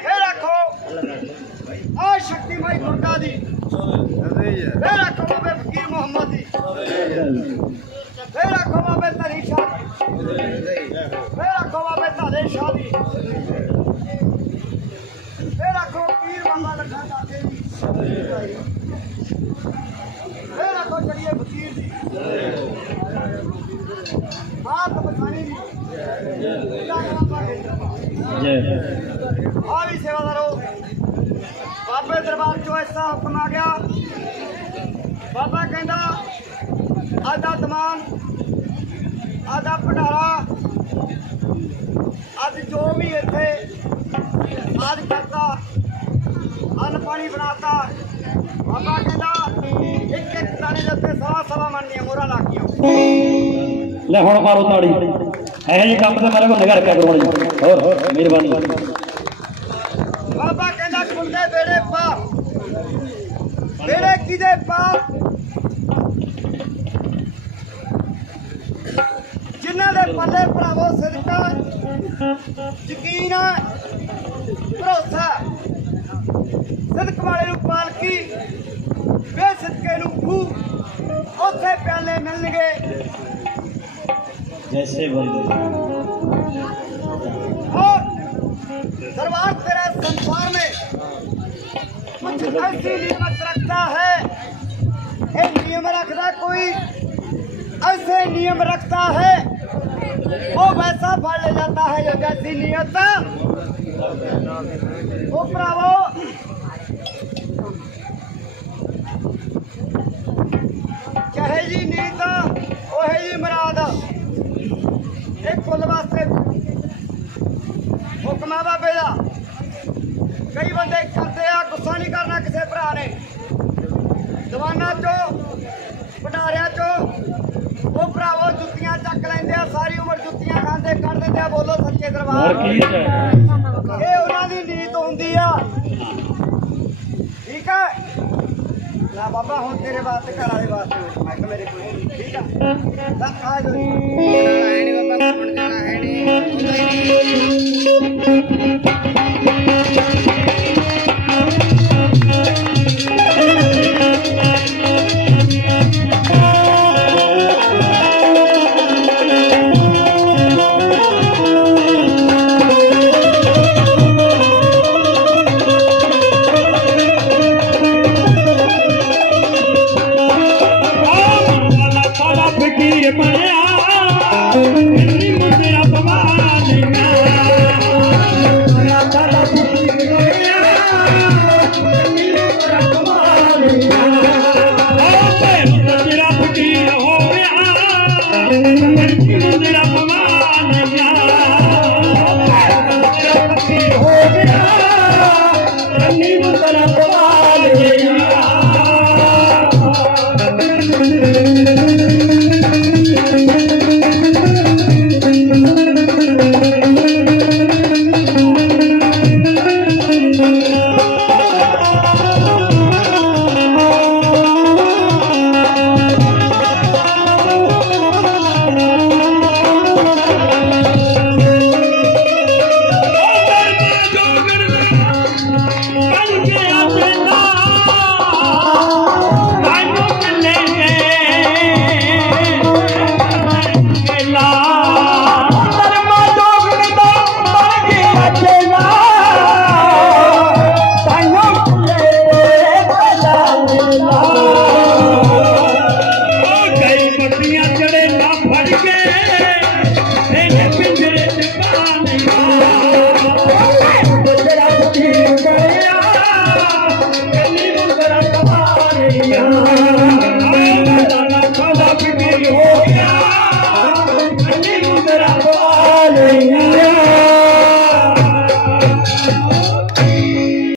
ਇਹ ਰੱਖੋ ਆ ਸ਼ਕਤੀ ਮਾਈ ਦੁਰਗਾ ਦੀ ਇਹ ਰੱਖੋ ਬਾਬੇ ਫਕੀਰ ਮੁਹੰਮਦ ਦੀ ਇਹ ਰੱਖੋ ਬਾਬੇ ਧਰੀ ਸ਼ਾਹ ਦੀ ਇਹ ਰੱਖੋ ਬਾਬੇ ਧਾਰੇ ਸ਼ਾਹ ਦੀ ਇਹ ਰੱਖੋ ਪੀਰ ਬਾਬਾ ਲੱਖਾ ਦਾਤੇ ਦੀ ਇਹ ਰੱਖੋ ਚੜੀਏ ਫਕੀਰ ਦੀ ਆਪ ਬਖਾਨੀ ਦੀ ਸੇਵਾਦਾਰੋ ਬਾਬੇ ਦਰਬਾਰ ਚੋਂ ਐਸਾ ਹੁਕਮ ਆ ਗਿਆ। ਬਾਬਾ ਕਹਿੰਦਾ ਆਦਾ ਦਮਾਨ ਆਦਾ ਭੰਡਾਰਾ, ਅੱਜ ਜੋ ਵੀ ਇੱਥੇ ਆਜ ਕਰਤਾ, ਅੰਨ ਪਾਣੀ ਬਣਾਤਾ। ਬਾਬਾ ਕਹਿੰਦਾ ਇੱਕ ਇੱਕ ਦਾਣੇ ਦੇ ਉੱਤੇ ਸਵਾ ਸਵਾ ਮਣ ਦੀਆਂ ਮੋਹਰਾਂ ਲੱਗੀਆਂ ਲੈ ਹੁਣ ਮਾਰੋ ਤਾੜੀ। ਇਹੋ ਜਿਹੇ ਕੰਮ ਤੇ ਮੇਰੇ ਕੋਲ ਨਿਗਰ ਰੱਖਿਆ ਕਰੋ ਹੋਰ ਹੋਰ, ਮਿਹਰਬਾਨੀ। ਬਾਬਾ ਕਹਿੰਦਾ ਖੁੱਲਦੇ ਬੇੜੇ ਪਾ। ਬੇੜੇ ਕਿਦੇ ਪਾ? ਜਿਨ੍ਹਾਂ ਦੇ ਪੱਲੇ ਭਰਾਵੋ ਸਿਦਕਾ ਯਕੀਨ ਭਰੋਸਾ। ਸਿਦਕ ਵਾਲੇ ਨੂੰ ਪਾਲਕੀ ਬੇਸਿਦਕੇ ਨੂੰ ਖੂ ਉੱਥੇ ਪਿਆਲੇ ਮਿਲਣਗੇ। जैसे बंदे। संसार में कुछ ऐसी नियमत रखता है। एक नियम कोई, ऐसे नियम रखता है। वो वैसा फल ले जाता है जो जैसी नियत। वो प्रभाव ਕਰਨਾ ਕਿਸੇ ਭਰਾ ਨੇ। ਦੀਵਾਨਾਂ ਚੋਂ ਭੰਡਾਰਿਆਂ ਚੋਂ ਉਹ ਭਰਾਵੋ ਜੁੱਤੀਆਂ ਚੱਕ ਲੈਂਦੇ ਆ ਸਾਰੀ ਉਮਰ ਜੁੱਤੀਆਂ ਖਾਂਦੇ ਕੱਢ ਦਿੰਦੇ ਆ ਬੋਲੋ ਸੱਚੇ ਦਰਬਾਰ। ਇਹ ਉਹਨਾਂ ਦੀ ਨੀਤ ਹੁੰਦੀ ਆ। ਠੀਕ ਹੈ ਨਾ ਬਾਬਾ ਹੁਣ ਤੇਰੇ ਵਾਸਤੇ ਘਰ ਵਾਲੇ ਵਾਸਤੇ ਹੈ ਕਿ ਮੇਰੇ ਕੋਲ ਠੀਕ ਆ? ਤਾਂ ਆ ਹੈ ਨਹੀਂ ਬਾਬਾ ਘੁੰਮਣ ਜਾਣਾ ਹੈ ਨਹੀਂ